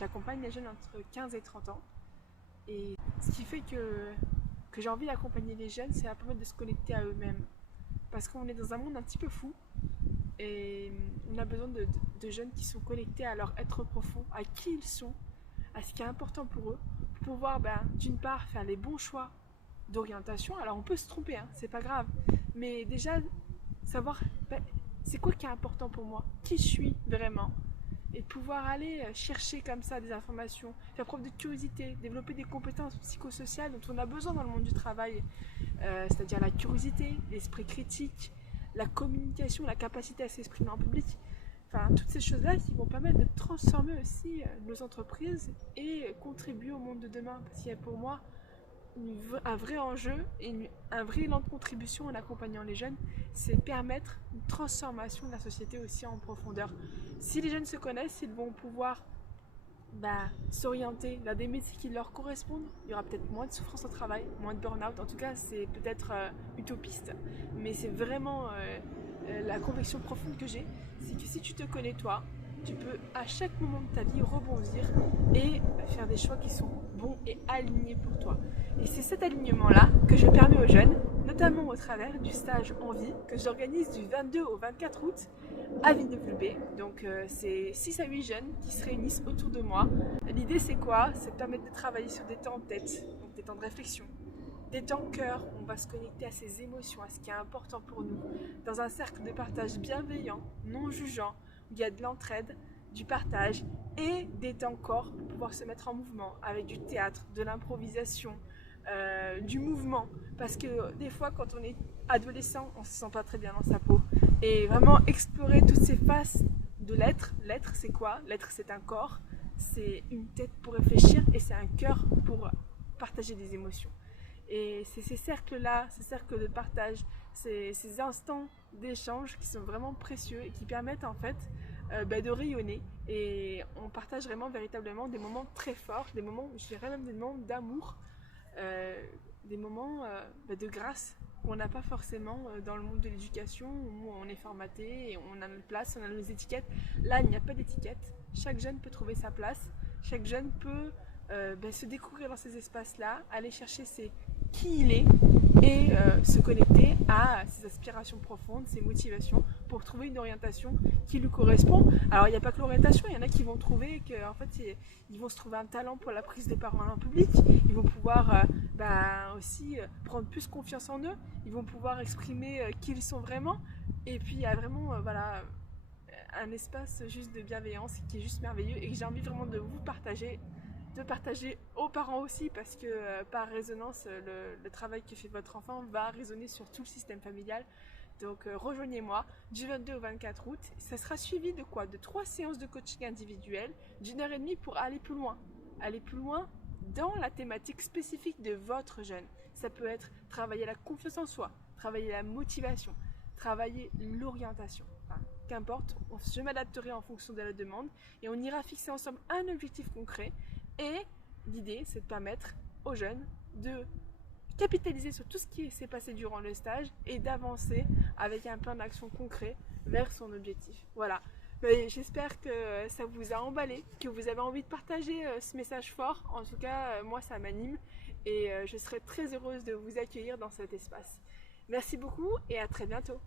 j'accompagne les jeunes entre 15 et 30 ans. Et ce qui fait que j'ai envie d'accompagner les jeunes, c'est à permettre de se connecter à eux-mêmes. Parce qu'on est dans un monde un petit peu fou et on a besoin de jeunes qui sont connectés à leur être profond, à qui ils sont, à ce qui est important pour eux, pour pouvoir d'une part faire les bons choix d'orientation. Alors on peut se tromper, hein, c'est pas grave, mais déjà savoir c'est quoi qui est important pour moi, qui je suis vraiment, et de pouvoir aller chercher comme ça des informations, faire preuve de curiosité, développer des compétences psychosociales dont on a besoin dans le monde du travail, c'est-à-dire la curiosité, l'esprit critique, la communication, la capacité à s'exprimer en public. Enfin, toutes ces choses-là qui vont permettre de transformer aussi nos entreprises et contribuer au monde de demain. Parce qu'il y a pour moi un vrai enjeu et un vrai élan de contribution en accompagnant les jeunes, c'est permettre une transformation de la société aussi en profondeur. Si les jeunes se connaissent, ils vont pouvoir s'orienter vers des métiers qui leur correspondent. Il y aura peut-être moins de souffrance au travail, moins de burn-out. En tout cas, c'est peut-être utopiste, mais c'est vraiment la conviction profonde que j'ai, c'est que si tu te connais toi, tu peux à chaque moment de ta vie rebondir et faire des choix qui sont bons et alignés pour toi. Et c'est cet alignement-là que je permets aux jeunes, notamment au travers du stage En Vie que j'organise du 22 au 24 août à Villeneuve-Loubet. Donc c'est 6 à 8 jeunes qui se réunissent autour de moi. L'idée c'est quoi? C'est de permettre de travailler sur des temps de tête, donc des temps de réflexion, des temps de cœur, on va se connecter à ses émotions, à ce qui est important pour nous, dans un cercle de partage bienveillant, non jugeant, où il y a de l'entraide, du partage et des temps corps pour pouvoir se mettre en mouvement avec du théâtre, de l'improvisation, du mouvement. Parce que des fois, quand on est adolescent, on se sent pas très bien dans sa peau. Et vraiment explorer toutes ces faces de l'être. L'être, c'est quoi? L'être, c'est un corps, c'est une tête pour réfléchir et c'est un cœur pour partager des émotions. Et c'est ces cercles-là, ces cercles de partage, ces instants d'échange qui sont vraiment précieux et qui permettent en fait de rayonner. Et on partage vraiment véritablement des moments très forts, des moments, je dirais même des moments d'amour, des moments de grâce qu'on n'a pas forcément dans le monde de l'éducation où on est formaté et on a notre place, on a nos étiquettes. Là, il n'y a pas d'étiquette. Chaque jeune peut trouver sa place, chaque jeune peut se découvrir dans ces espaces-là, aller chercher qui il est et se connecter à ses aspirations profondes, ses motivations pour trouver une orientation qui lui correspond. Alors il n'y a pas que l'orientation, il y en a qui vont trouver qu'en fait ils vont se trouver un talent pour la prise de parole en public, ils vont pouvoir aussi prendre plus confiance en eux, ils vont pouvoir exprimer qui ils sont vraiment, et puis il y a vraiment un espace juste de bienveillance qui est juste merveilleux et que j'ai envie vraiment de vous partager, de partager aux parents aussi, parce que par résonance, le travail que fait votre enfant va résonner sur tout le système familial. Donc rejoignez-moi du 22 au 24 août. Ça sera suivi de quoi? De 3 séances de coaching individuel d'1 heure et demie pour aller plus loin. Aller plus loin dans la thématique spécifique de votre jeune. Ça peut être travailler la confiance en soi, travailler la motivation, travailler l'orientation. Enfin, qu'importe, je m'adapterai en fonction de la demande et on ira fixer ensemble un objectif concret. Et l'idée, c'est de permettre aux jeunes de capitaliser sur tout ce qui s'est passé durant le stage et d'avancer avec un plan d'action concret vers son objectif. Voilà. J'espère que ça vous a emballé, que vous avez envie de partager ce message fort. En tout cas, moi, ça m'anime et je serai très heureuse de vous accueillir dans cet espace. Merci beaucoup et à très bientôt.